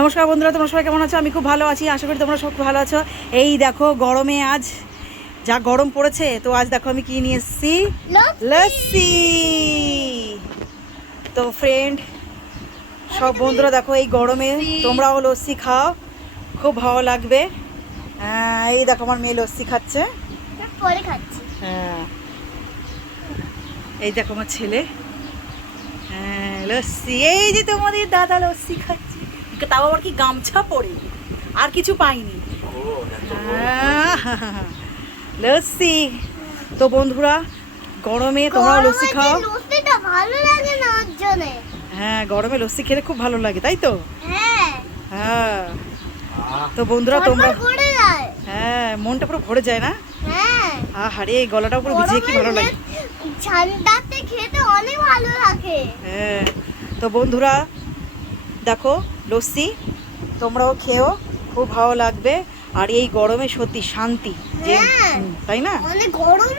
নমস্কার বন্ধুরা, তোমরা সবাই কেমন আছো? আমি খুব ভালো আছি, আশা করি তোমরা সব ভালো আছো। এই দেখো গরমে আজ যা গরম পড়েছে, তো আজ দেখো আমি কি নিয়ে এসেছি, লস্যি। তো ফ্রেন্ড, সব বন্ধুরা দেখো এই গরমে তোমরাও লস্যি খাও, খুব ভালো লাগবে। এই দেখো আমার মেয়ে লস্যি খাচ্ছে। হ্যাঁ, এই দেখো আমার ছেলে লস্যি। এই যে তোমাদের দাদা লস্যি খাচ্ছে, তাও আবার কি গামছা পরে, আর কিছু পাইনি। লস্যি। তো বন্ধুরা, গরমে তোমরাও লস্যি খাও। হ্যাঁ, গরমে লস্যি খেলে খুব ভালো লাগে, তাই তো? হ্যাঁ। তো বন্ধুরা তোমরা, হ্যাঁ, মনটা পুরো ভরে যায় না? আরে এই গলাটা পুরো ভিজিয়ে কি ভালো লাগে। ঠান্ডাতে খেতে অনেক ভালো লাগে। হ্যাঁ। তো বন্ধুরা দেখো লস্যি, তোমরাও খেও, খুব ভালো লাগবে। আর এই গরমে সত্যি শান্তি, যে তাই না? অনেক গরম,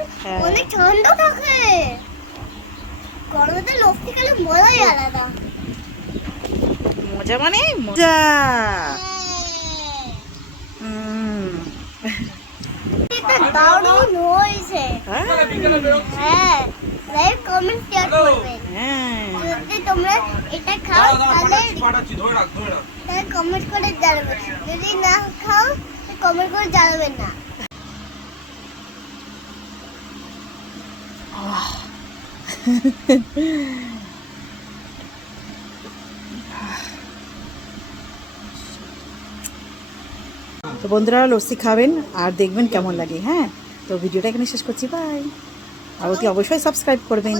অনেক ঠান্ডা থাকে। গরমে লস্যি খেলে মজাই আলাদা। মজা মানে মজা। এটা দারুণ হয়েছে। হ্যাঁ, লাইক কমেন্ট শেয়ার করবেন। যদি তোমরা এটা খাও তাহলে কমেন্ট করে জানাবেন, যদি না খাও কমেন্ট করে জানাবেন না। তো বন্ধুরা লস্যি খাবেন আর দেখবেন কেমন লাগে। হ্যাঁ, তো ভিডিওটা এখানে শেষ করছি, বাই। আর অতি অবশ্যই সাবস্ক্রাইব করবেন।